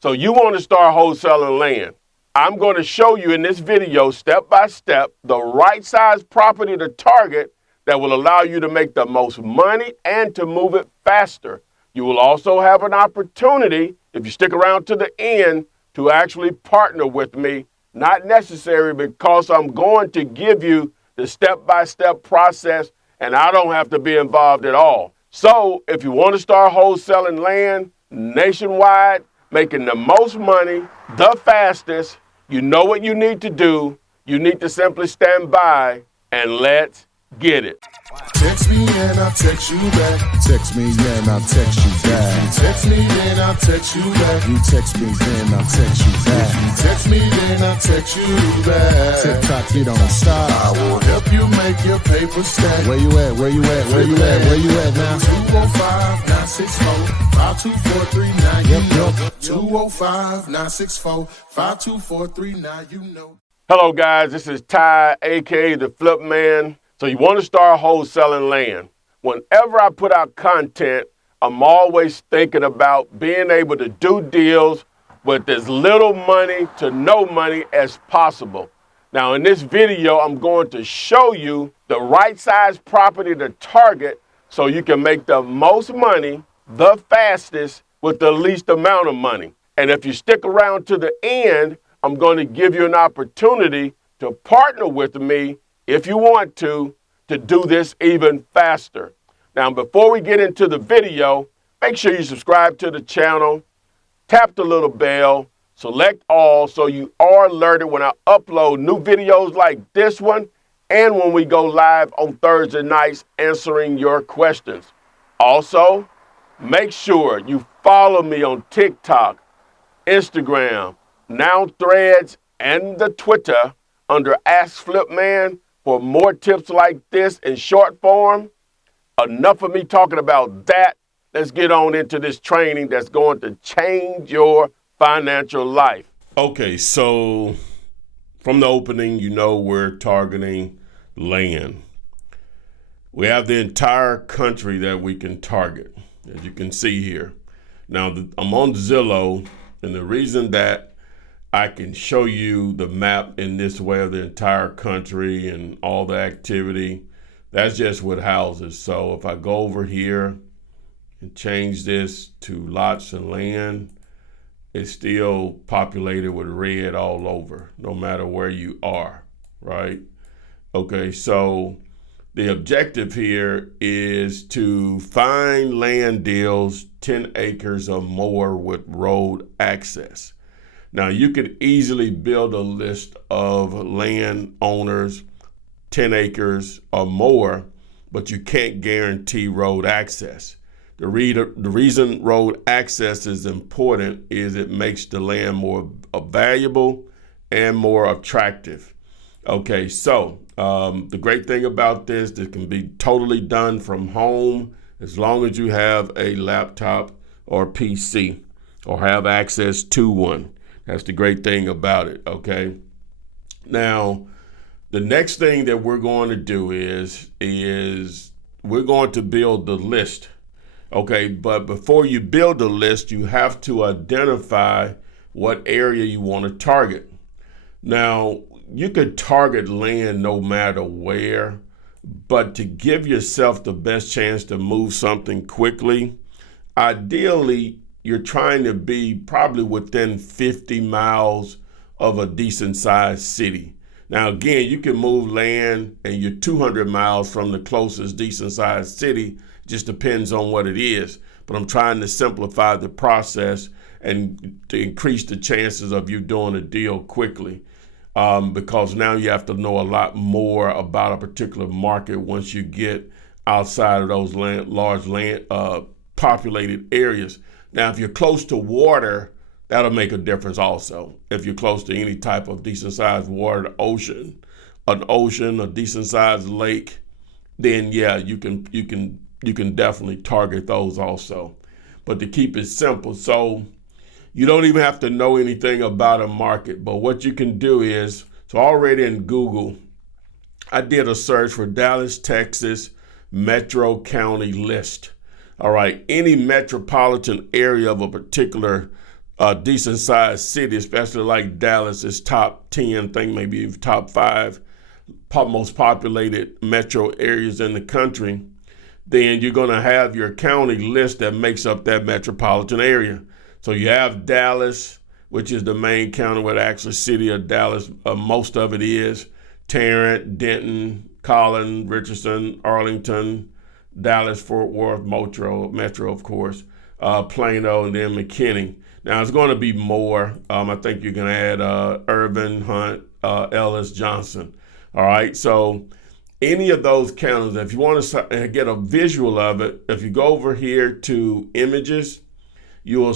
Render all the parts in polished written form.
So you want to start wholesaling land. I'm going to show you in this video, step by step, the right size property to target that will allow you to make the most money and to move it faster. You will also have an opportunity, if you stick around to the end, to actually partner with me. Not necessary, because I'm going to give you the step-by-step process and I don't have to be involved at all. So if you want to start wholesaling land nationwide, making the most money, the fastest, you know what you need to do. You need to simply stand by and let's get it. Text me and I'll text you back. Text me and I'll text you back. Text me then I'll text you back. You text me then I'll text you back. Text me then I'll text you back. TikTok, you don't stop. I will help you make your paper stack. Where you at? Where you at? Where you at? Where you at now? 205-964-52439. Yep. 205-964-52439. You know. Hello guys, this is Ty, aka the Flip Man. So you want to start wholesaling land. Whenever I put out content, I'm always thinking about being able to do deals with as little money to no money as possible. Now in this video, I'm going to show you the right size property to target so you can make the most money, the fastest, with the least amount of money. And if you stick around to the end, I'm going to give you an opportunity to partner with me, if you want to do this even faster. Now, before we get into the video, make sure you subscribe to the channel, tap the little bell, select all so you are alerted when I upload new videos like this one and when we go live on Thursday nights answering your questions. Also, make sure you follow me on TikTok, Instagram, now Threads, and the Twitter under Ask Flip Man for more tips like this in short form. Enough of me talking about that. Let's get on into this training that's going to change your financial life. Okay, so from the opening, you know we're targeting land. We have the entire country that we can target, as you can see here. Now, I'm on Zillow, and the reason that I can show you the map in this way of the entire country and all the activity, that's just with houses. So if I go over here and change this to lots and land, it's still populated with red all over, no matter where you are, right? Okay, so the objective here is to find land deals 10 acres or more with road access. Now, you could easily build a list of land owners, 10 acres or more, but you can't guarantee road access. The reason road access is important is it makes the land more valuable and more attractive. Okay, so the great thing about this can be totally done from home as long as you have a laptop or PC or have access to one. That's the great thing about it, okay? Now, the next thing that we're going to do is we're going to build the list, okay? But before you build the list, you have to identify what area you want to target. Now, you could target land no matter where, but to give yourself the best chance to move something quickly, ideally, you're trying to be probably within 50 miles of a decent sized city. Now, again, you can move land and you're 200 miles from the closest decent sized city. Just depends on what it is. But I'm trying to simplify the process and to increase the chances of you doing a deal quickly. Because now you have to know a lot more about a particular market once you get outside of those large populated areas. Now, if you're close to water, that'll make a difference also. If you're close to any type of decent sized water, an ocean, a decent sized lake, then yeah, you can definitely target those also. But to keep it simple, so you don't even have to know anything about a market. But what you can do is, so already in Google, I did a search for Dallas, Texas, metro county list. All right, any metropolitan area of a particular a decent sized city, especially like Dallas is top 10, I think maybe even top 5 most populated metro areas in the country, then you're going to have your county list that makes up that metropolitan area. So you have Dallas, which is the main county where the actual city of Dallas, most of it is. Tarrant, Denton, Collin, Richardson, Arlington, Dallas, Fort Worth, Metro of course, Plano, and then McKinney. Now, it's going to be more. I think you can add Irvin, Hunt, Ellis, Johnson. All right, so any of those counties, if you want to get a visual of it, if you go over here to images, you'll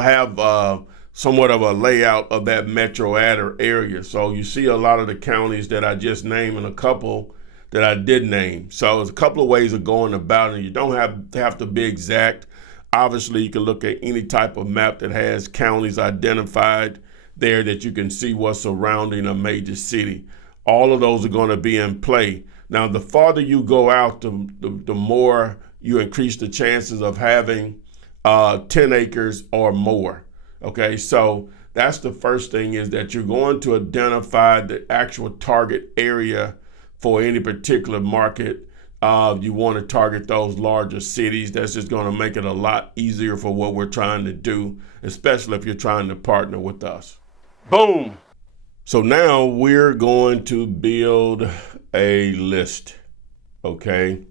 have somewhat of a layout of that metro area. So you see a lot of the counties that I just named and a couple that I did name. So there's a couple of ways of going about it. You don't have to be exact. Obviously, you can look at any type of map that has counties identified there that you can see what's surrounding a major city. All of those are going to be in play. Now, the farther you go out, the more you increase the chances of having 10 acres or more. Okay, so that's the first thing, is that you're going to identify the actual target area for any particular market. You want to target those larger cities. That's just going to make it a lot easier for what we're trying to do, especially if you're trying to partner with us. Boom. So now we're going to build a list. Okay,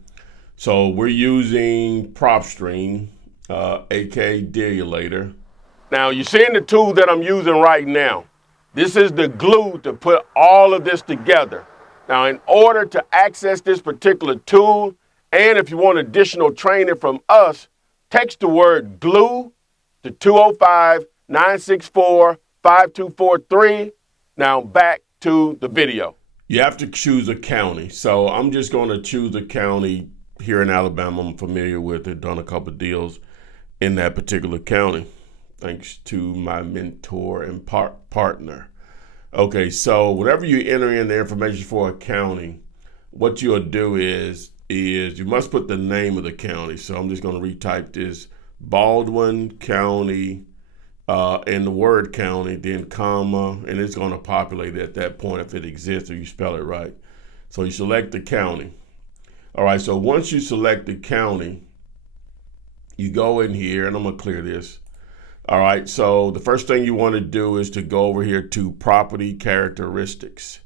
so we're using PropStream, aka Dealulator. Now you're seeing the tool that I'm using right now. This is the glue to put all of this together. Now, in order to access this particular tool, and if you want additional training from us, text the word glue to 205-964-5243. Now back to the video. You have to choose a county. So I'm just going to choose a county here in Alabama. I'm familiar with it, done a couple of deals in that particular county, thanks to my mentor and partner. Okay, so whenever you enter in the information for a county, what you'll do is you must put the name of the county. So I'm just going to retype this: Baldwin County, and the word county, then comma, and it's going to populate at that point if it exists or you spell it right. So you select the county. All right, so once you select the county, you go in here, and I'm going to clear this. All right, so the first thing you want to do is to go over here to property characteristics.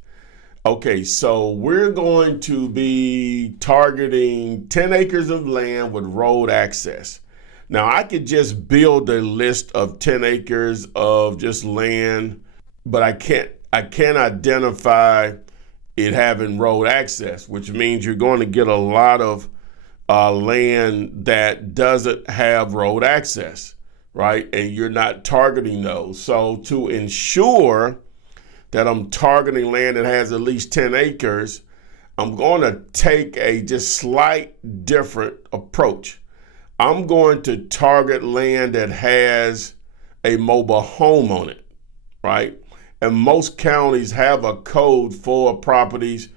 Okay, so we're going to be targeting 10 acres of land with road access. Now, I could just build a list of 10 acres of just land, but I can't identify it having road access, which means you're going to get a lot of land that doesn't have road access, right? And you're not targeting those. So to ensure that I'm targeting land that has at least 10 acres, I'm going to take a just slight different approach. I'm going to target land that has a mobile home on it, right? And most counties have a code for properties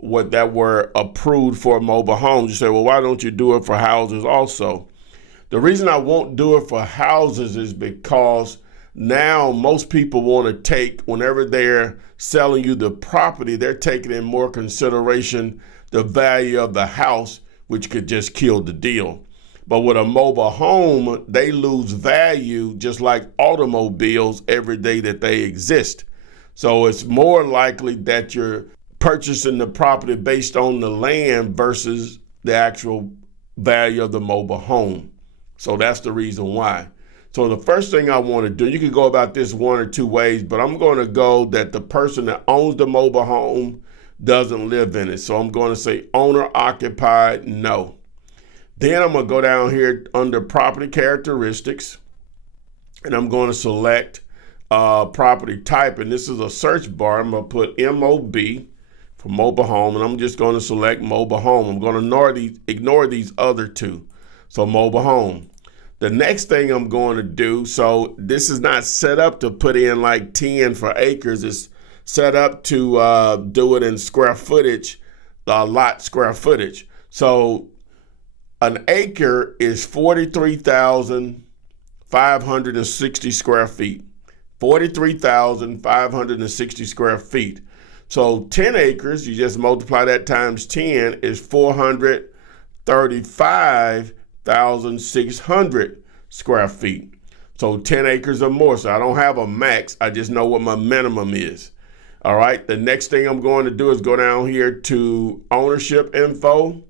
that were approved for mobile homes. You say, well, why don't you do it for houses also? The reason I won't do it for houses is because now most people want to take, whenever they're selling you the property, they're taking in more consideration the value of the house, which could just kill the deal. But with a mobile home, they lose value just like automobiles every day that they exist. So it's more likely that you're purchasing the property based on the land versus the actual value of the mobile home. So that's the reason why. So the first thing I want to do, you can go about this one or two ways, but I'm going to go that the person that owns the mobile home doesn't live in it. So I'm going to say owner occupied, no. Then I'm going to go down here under property characteristics, and I'm going to select property type. And this is a search bar. I'm going to put MOB for mobile home, and I'm just going to select mobile home. I'm going to ignore these other two. So mobile home. The next thing I'm going to do, so this is not set up to put in like 10 for acres. It's set up to do it in square footage, lot square footage. So an acre is 43,000 43,560 square feet. 43,560 square feet. So 10 acres, you just multiply that times 10 is 435,600 square feet. So 10 acres or more. So I don't have a max. I just know what my minimum is. All right. The next thing I'm going to do is go down here to ownership info.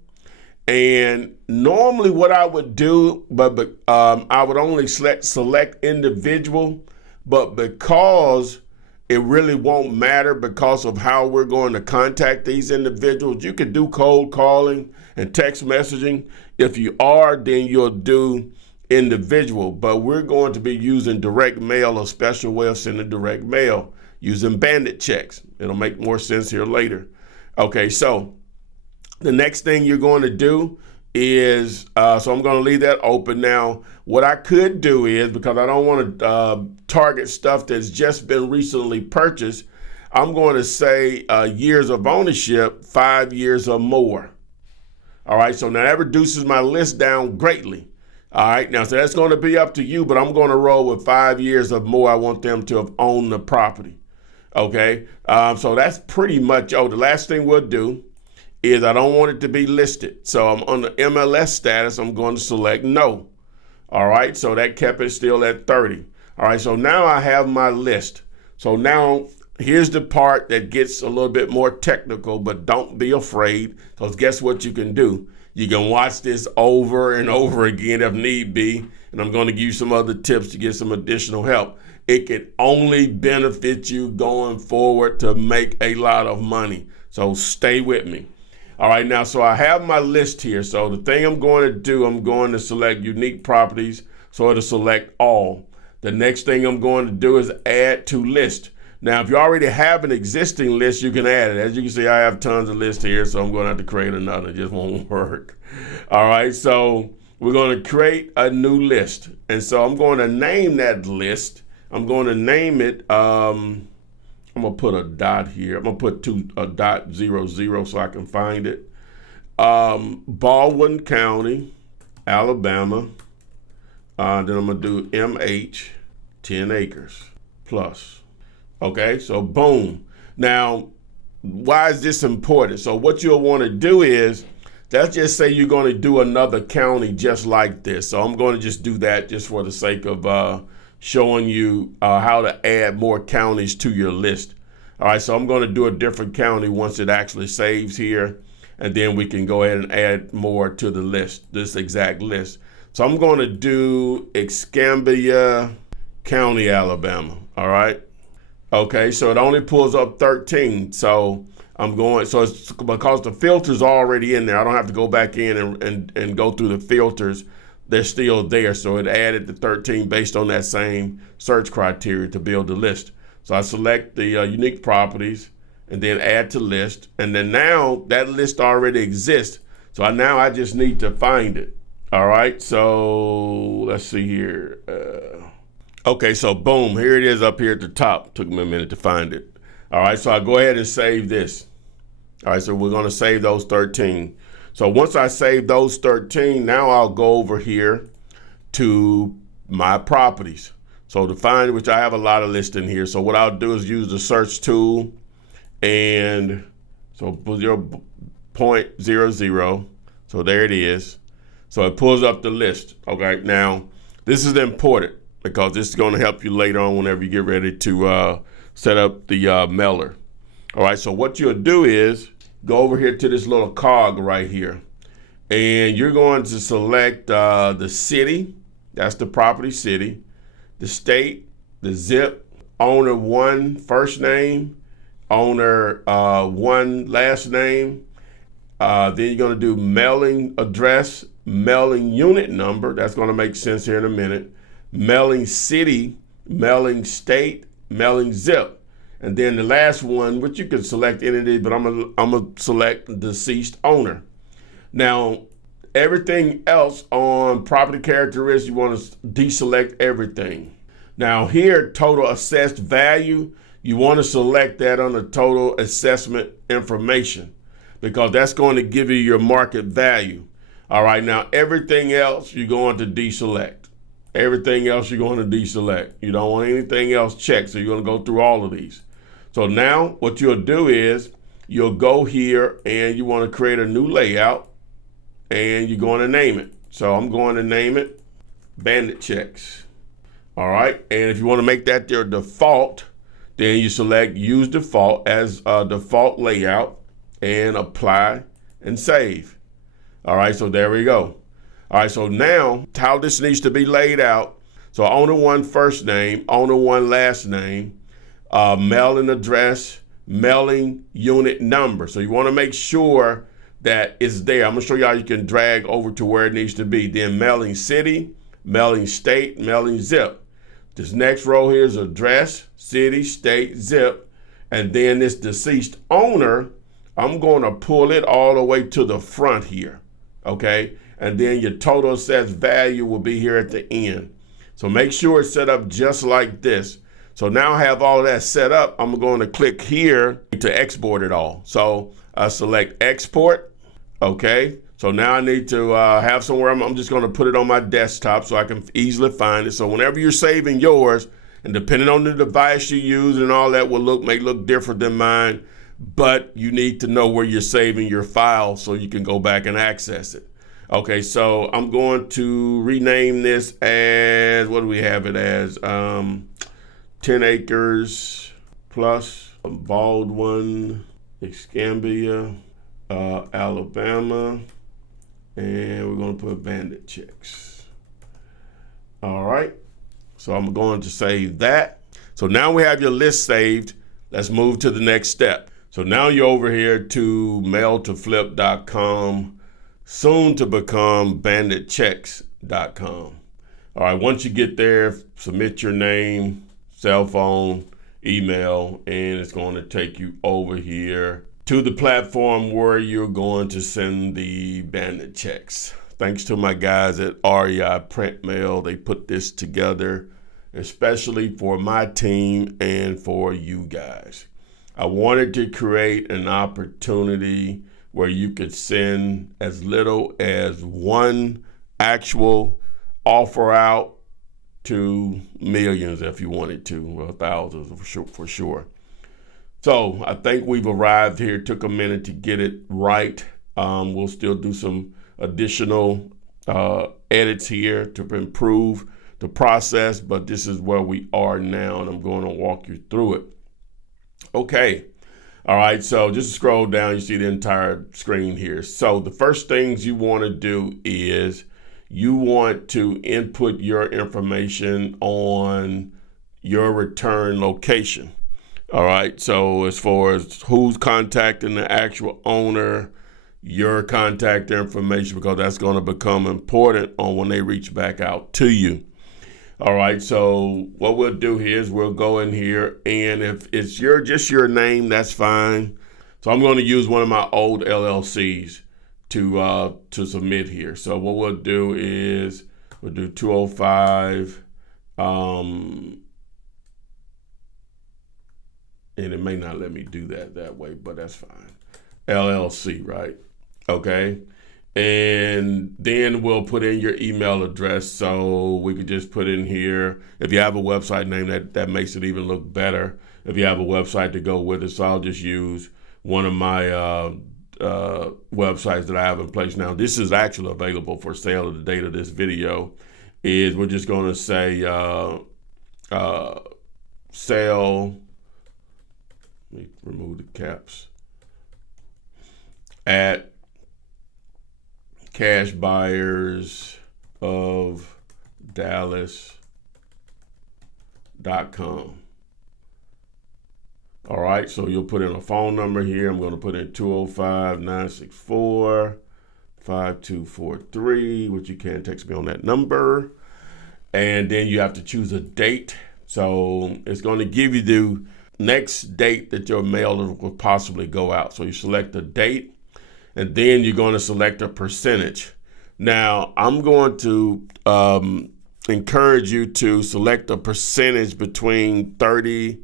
And normally what I would do, but I would only select individual, but because it really won't matter because of how we're going to contact these individuals, you can do cold calling and text messaging. If you are, then you'll do individual, but we're going to be using direct mail, a special way of sending direct mail using bandit checks. It'll make more sense here later. Okay, so the next thing you're going to do is, so I'm going to leave that open. Now, what I could do is, because I don't want to target stuff that's just been recently purchased, I'm going to say years of ownership, 5 years or more. All right, so now that reduces my list down greatly. All right, now, so that's going to be up to you, but I'm going to roll with 5 years or more. I want them to have owned the property. Okay, so that's pretty much, the last thing we'll do is I don't want it to be listed. So I'm on the MLS status, I'm going to select no. All right, so that kept it still at 30. All right, so now I have my list. So now here's the part that gets a little bit more technical, but don't be afraid, because guess what you can do? You can watch this over and over again if need be, and I'm going to give you some other tips to get some additional help. It can only benefit you going forward to make a lot of money. So stay with me. All right, now, so I have my list here. So the thing I'm going to do, I'm going to select unique properties, so it'll select all. The next thing I'm going to do is add to list. Now, if you already have an existing list, you can add it. As you can see, I have tons of lists here, so I'm going to have to create another. It just won't work. All right, so we're going to create a new list. And so I'm going to name that list. I'm going to name it, I'm going to put a dot here. I'm going to put .00 so I can find it. Baldwin County, Alabama. Then I'm going to do MH, 10 acres plus. Okay, so boom. Now, why is this important? So what you'll want to do is, let's just say you're going to do another county just like this. So I'm going to just do that just for the sake of showing you how to add more counties to your list. All right, so I'm going to do a different county once it actually saves here, and then we can go ahead and add more to the list, this exact list. So I'm going to do Escambia County, Alabama. All right. Okay, so it only pulls up 13. So it's because the filter's already in there. I don't have to go back in and go through the filters. They're still there. So it added the 13 based on that same search criteria to build the list. So I select the unique properties and then add to list. And then now that list already exists. So I just need to find it. All right, so let's see here. Okay, so boom, here it is up here at the top. Took me a minute to find it. All right, so I go ahead and save this. All right, so we're going to save those 13. So once I save those 13, now I'll go over here to my properties. So to find, which I have a lot of lists in here. So what I'll do is use the search tool, and so 0.00. So there it is. So it pulls up the list. Okay, now this is important because this is going to help you later on whenever you get ready to set up the mailer. All right, so what you'll do is go over here to this little cog right here, and you're going to select the city. That's the property city. The state, the zip, owner 1 first name, owner 1 last name. Then you're going to do mailing address, mailing unit number. That's going to make sense here in a minute. Mailing city, mailing state, mailing zip. And then the last one, which you can select any of these, but I'm gonna select deceased owner. Now, everything else on property characteristics, you want to deselect everything. Now here, total assessed value, you want to select that on the total assessment information, because that's going to give you your market value. All right, now everything else you're going to deselect. Everything else you're going to deselect. You don't want anything else checked, so you're going to go through all of these. So now what you'll do is you'll go here and you want to create a new layout and you're going to name it. So I'm going to name it Bandit Checks. All right, and if you want to make that your default, then you select use default as a default layout and apply and save. All right, so there we go. All right, so now how this needs to be laid out. So owner one first name, owner one last name, mailing address, mailing unit number. So you want to make sure that it's there. I'm gonna show you how you can drag over to where it needs to be. Then mailing city, mailing state, mailing zip. This next row here is address, city, state, zip. And then this deceased owner, I'm going to pull it all the way to the front here, okay? And then your total assessed value will be here at the end. So make sure it's set up just like this. So now I have all of that set up. I'm going to click here to export it all. So I select export, okay? So now I need to have somewhere, I'm just going to put it on my desktop so I can easily find it. So whenever you're saving yours, and depending on the device you use and all that may look different than mine, but you need to know where you're saving your file so you can go back and access it. Okay, so I'm going to rename this as, what do we have it as? 10 acres plus Baldwin, Escambia, Alabama, and we're going to put Bandit Checks. All right, so I'm going to save that. So now we have your list saved. Let's move to the next step. So now you're over here to mail-to-flip.com, soon to become banditchecks.com. All right, once you get there, submit your name, cell phone, email, and it's going to take you over here to the platform where you're going to send the bandit checks. Thanks to my guys at REI Print Mail, they put this together especially for my team and for you guys. I wanted to create an opportunity where you could send as little as one actual offer out to millions if you wanted to, well, thousands for sure. So I think we've arrived here. It took a minute to get it right. We'll still do some additional edits here to improve the process, but this is where we are now, and I'm going to walk you through it. Okay. All right, so just scroll down, you see the entire screen here. So the first things you want to do is you want to input your information on your return location. All right, so as far as who's contacting the actual owner, your contact information, because that's going to become important on when they reach back out to you. All right, so what we'll do here is we'll go in here, and if it's just your name, that's fine. So I'm going to use one of my old LLCs to submit here. So what we'll do is we'll do 205, and it may not let me do that way, but that's fine. LLC, right? Okay. And then we'll put in your email address. So we could just put in here, if you have a website name, that makes it even look better. If you have a website to go with it, so I'll just use one of my websites that I have in place now. This is actually available for sale at the date of this video. Is we're just going to say sell. Let me remove the caps. At Cash Buyers of Dallas.com. All right, so you'll put in a phone number here. I'm going to put in 205-964-5243, which you can text me on that number. And then you have to choose a date. So it's going to give you the next date that your mailer will possibly go out. So you select a date, and then you're going to select a percentage. Now, I'm going to encourage you to select a percentage between 30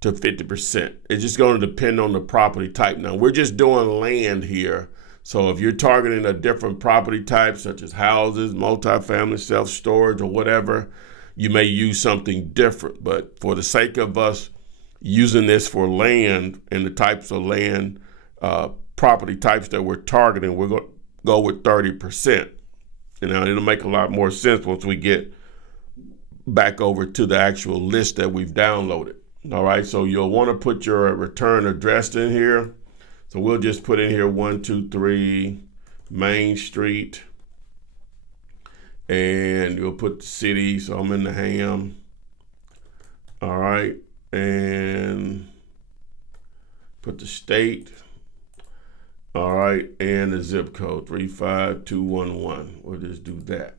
to 50%. It's just going to depend on the property type. Now, we're just doing land here, So if you're targeting a different property type, such as houses, multifamily, self-storage, or whatever, you may use something different. But for the sake of us using this for land and the types of land, property types that we're targeting, we're going to go with 30%. You know, it'll make a lot more sense once we get back over to the actual list that we've downloaded. All right, so you'll want to put your return address in here. So we'll just put in here 123 Main Street, and you'll put the city. So I'm in the Ham. All right, and put the state. All right, and the zip code 35211. We'll just do that.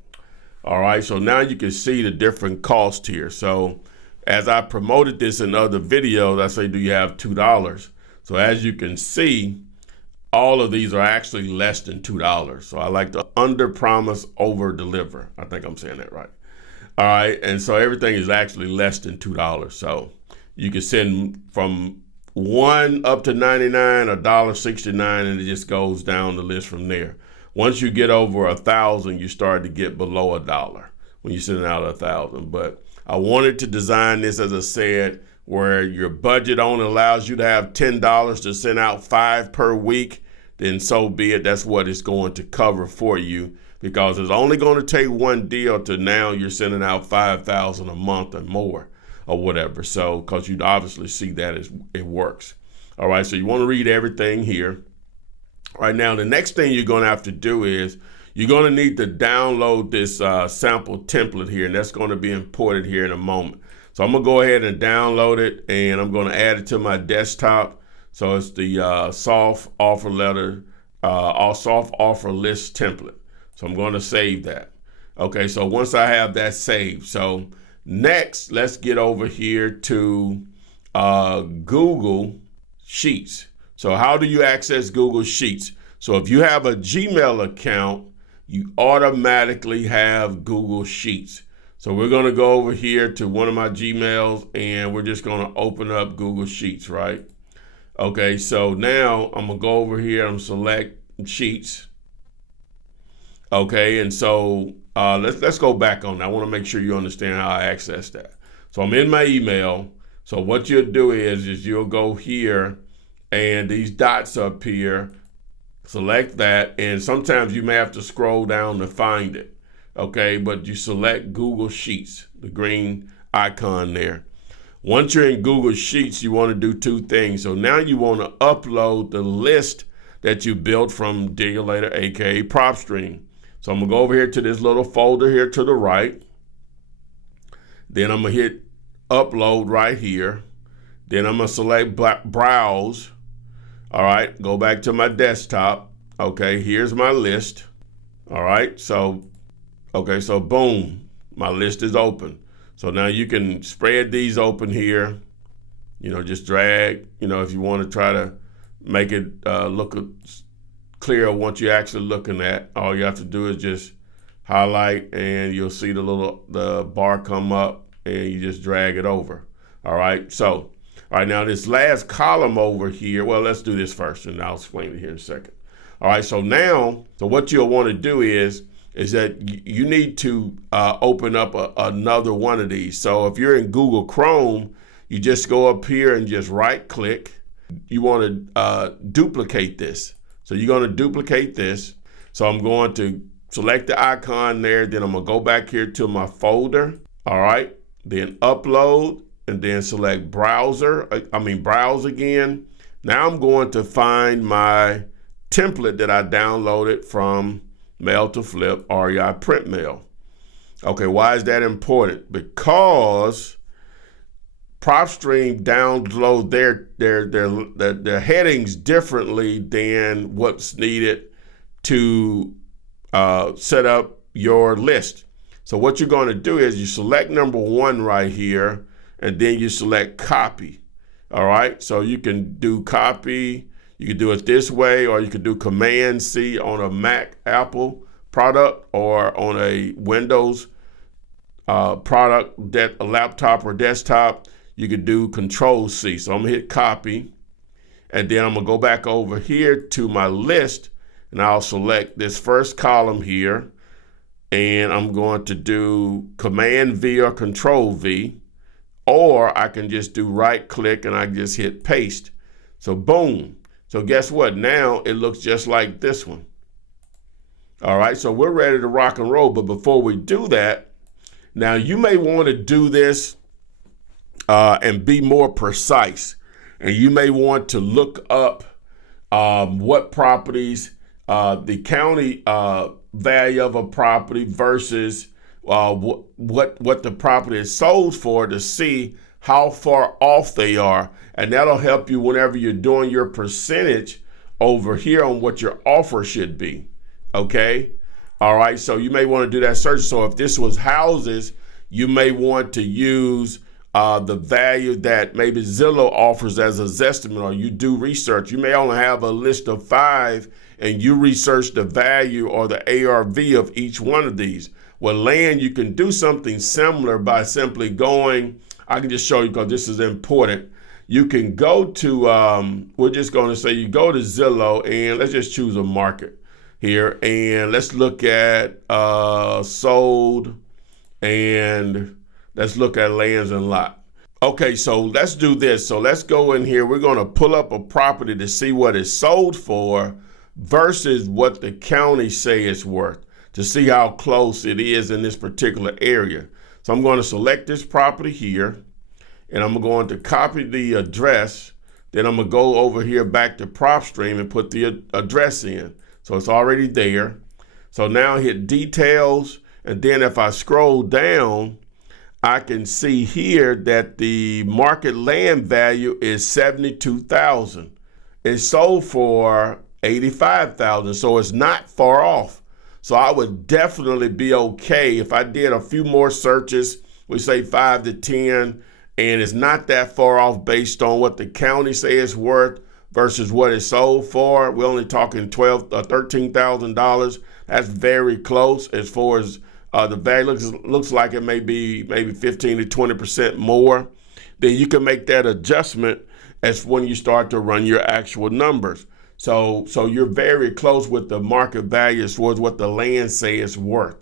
All right, so now you can see the different costs here. So as I promoted this in other videos, I say, do you have $2? So as you can see, all of these are actually less than $2. So I like to under promise, over deliver. I think I'm saying that right. All right, and so everything is actually less than $2. So you can send from 1 up to 99, $1.69, and it just goes down the list from there. Once you get over 1,000, you start to get below $1 when you're sending out 1,000. But I wanted to design this, as I said, where your budget only allows you to have $10 to send out 5 per week, then so be it. That's what it's going to cover for you, because it's only going to take one deal to now you're sending out 5,000 a month and more or whatever. So, because you obviously see that it works. All right, so you want to read everything here. All right, now the next thing you're going to have to do is you're going to need to download this sample template here, and that's going to be imported here in a moment. So I'm going to go ahead and download it, and I'm going to add it to my desktop. So it's the soft offer letter, soft offer list template. So I'm going to save that. Okay, so once I have that saved, so next let's get over here to Google Sheets. So how do you access Google Sheets? So if you have a Gmail account, you automatically have Google Sheets. So we're going to go over here to one of my Gmails, and we're just going to open up Google Sheets, right? Okay, so now I'm going to go over here and select Sheets. Okay, and so let's go back on that. I want to make sure you understand how I access that. So I'm in my email. So what you'll do is you'll go here, and these dots up here, select that, and sometimes you may have to scroll down to find it. Okay, but you select Google Sheets, the green icon there. Once you're in Google Sheets, you want to do 2 things. So now you want to upload the list that you built from Digulator, aka PropStream. So I'm gonna go over here to this little folder here to the right. Then I'm gonna hit upload right here. Then I'm gonna select browse. All right, go back to my desktop. Okay, here's my list. All right, so boom, my list is open. So now you can spread these open here. You know, just drag, you know, if you want to try to make it look clear what you're actually looking at. All you have to do is just highlight, and you'll see the bar come up, and you just drag it over. All right, so all right, now this last column over here, well, let's do this first, and I'll explain it here in a second. All right, so now, what you'll want to do is that you need to open up another one of these. So if you're in Google Chrome, you just go up here and just right click. You want to duplicate this. So you're going to duplicate this. So I'm going to select the icon there. Then I'm going to go back here to my folder. All right. Then upload, and then select browse again. Now I'm going to find my template that I downloaded from Mail to Flip, REI Print Mail. Okay, why is that important? Because PropStream download their headings differently than what's needed to set up your list. So what you're going to do is you select number 1 right here, and then you select copy. All right, so you can do copy. You can do it this way, or you can do Command C on a Mac Apple product, or on a Windows product, a laptop or desktop. You could do Control C. So I'm gonna hit copy, and then I'm gonna go back over here to my list, and I'll select this first column here, and I'm going to do Command V or Control V, or I can just do right click and I just hit paste. So boom. So guess what? Now it looks just like this one. All right, so we're ready to rock and roll. But before we do that, now you may want to do this and be more precise. And you may want to look up what properties, the county value of a property versus what the property is sold for, to see how far off they are. And that'll help you whenever you're doing your percentage over here on what your offer should be. Okay. All right. So you may want to do that search. So if this was houses, you may want to use the value that maybe Zillow offers as a Zestimate, or you do research. You may only have a list of 5 and you research the value or the ARV of each one of these. With land, you can do something similar by simply going, I can just show you because this is important. You can go to, we're just going to say you go to Zillow, and let's just choose a market here, and let's look at sold, and let's look at lands and lot. Okay, so let's do this. So let's go in here. We're going to pull up a property to see what it's sold for versus what the county say it's worth, to see how close it is in this particular area. So I'm going to select this property here, and I'm going to copy the address. Then I'm going to go over here back to PropStream and put the address in. So it's already there. So now hit details, and then if I scroll down, I can see here that the market land value is $72,000. It's sold for $85,000, so it's not far off. So I would definitely be okay if I did a few more searches, we say 5 to 10, and it's not that far off based on what the county say it's worth versus what it's sold for. We're only talking $13,000. That's very close as far as the value looks like. It may be maybe 15 to 20% more. Then you can make that adjustment as when you start to run your actual numbers. So you're very close with the market value as far as what the land say it's worth.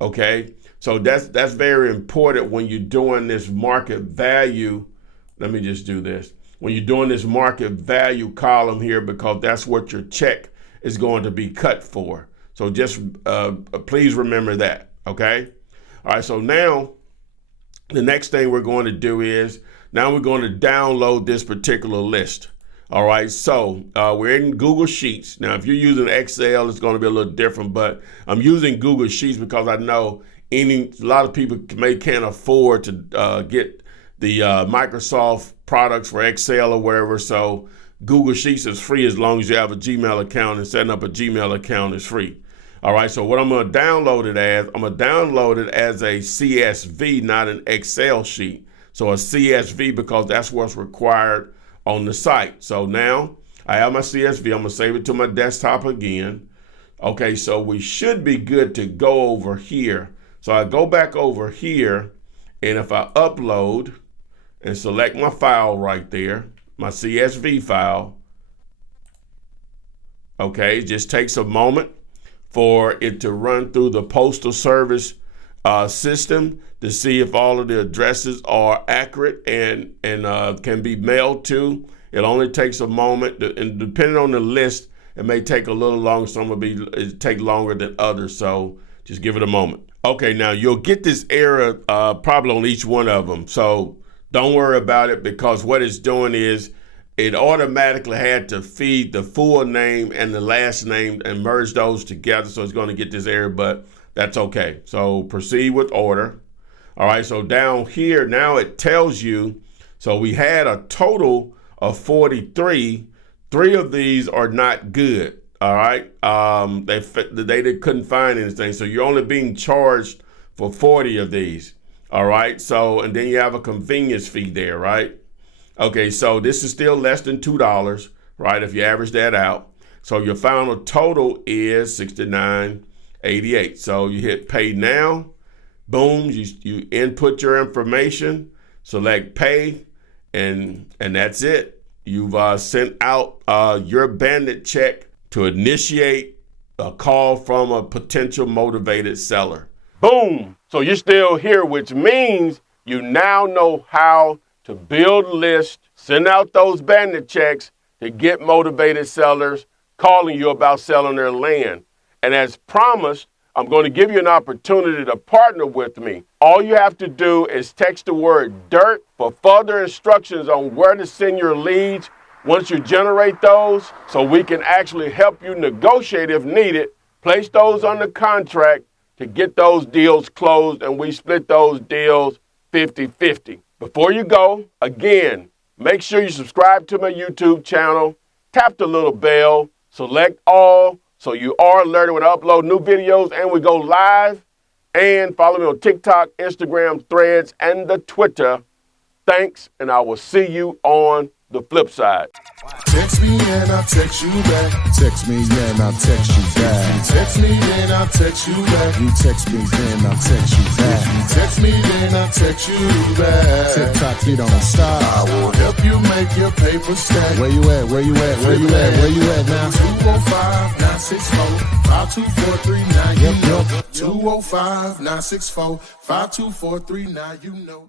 Okay, so that's very important when you're doing this market value. Let me just do this. When you're doing this market value column here, because that's what your check is going to be cut for. So just please remember that. Okay. All right. So now the next thing we're going to do is now we're going to download this particular list. All right. So we're in Google Sheets. Now, if you're using Excel, it's going to be a little different, but I'm using Google Sheets because I know a lot of people can't afford to get the Microsoft products for Excel or wherever. So Google Sheets is free as long as you have a Gmail account, and setting up a Gmail account is free. All right, so what I'm going to download it as, I'm going to download it as a CSV, not an Excel sheet. So a CSV, because that's what's required on the site. So now I have my CSV. I'm going to save it to my desktop again. Okay, so we should be good to go over here. So I go back over here, and if I upload and select my file right there, my CSV file, okay, it just takes a moment for it to run through the Postal Service system to see if all of the addresses are accurate and can be mailed to. It only takes a moment, and depending on the list, it may take a little longer. Some will take longer than others, so just give it a moment. Okay, now you'll get this error probably on each one of them, so don't worry about it, because what it's doing is it automatically had to feed the full name and the last name and merge those together. So it's going to get this error, but that's okay. So proceed with order. All right. So down here, now it tells you, so we had a total of 43. 3 of these are not good. All right. They couldn't find anything. So you're only being charged for 40 of these. All right. So, and then you have a convenience fee there, right? Okay, so this is still less than $2, right, if you average that out. So your final total is $69.88. So you hit pay now, boom, you input your information, select pay, and that's it. You've sent out your bandit check to initiate a call from a potential motivated seller. Boom! So you're still here, which means you now know how to build lists, send out those bandit checks to get motivated sellers calling you about selling their land. And as promised, I'm going to give you an opportunity to partner with me. All you have to do is text the word DIRT for further instructions on where to send your leads once you generate those, so we can actually help you negotiate if needed, place those under contract to get those deals closed, and we split those deals 50-50. Before you go, again, make sure you subscribe to my YouTube channel, tap the little bell, select all, so you are alerted when I upload new videos and we go live. And follow me on TikTok, Instagram, Threads, and the Twitter. Thanks, and I will see you on the flip side. Text me and I'll text you back. Text me and I'll text you back. Text me then I'll text you back. You text me then I'll text you back. Text me then I'll text you back. TikTok, you don't stop. I will help you make your paper stack. Where you at? Where you at? Where you at? Where you at now? 205-964-5243. Now you know. 205-964-5243. Now you know.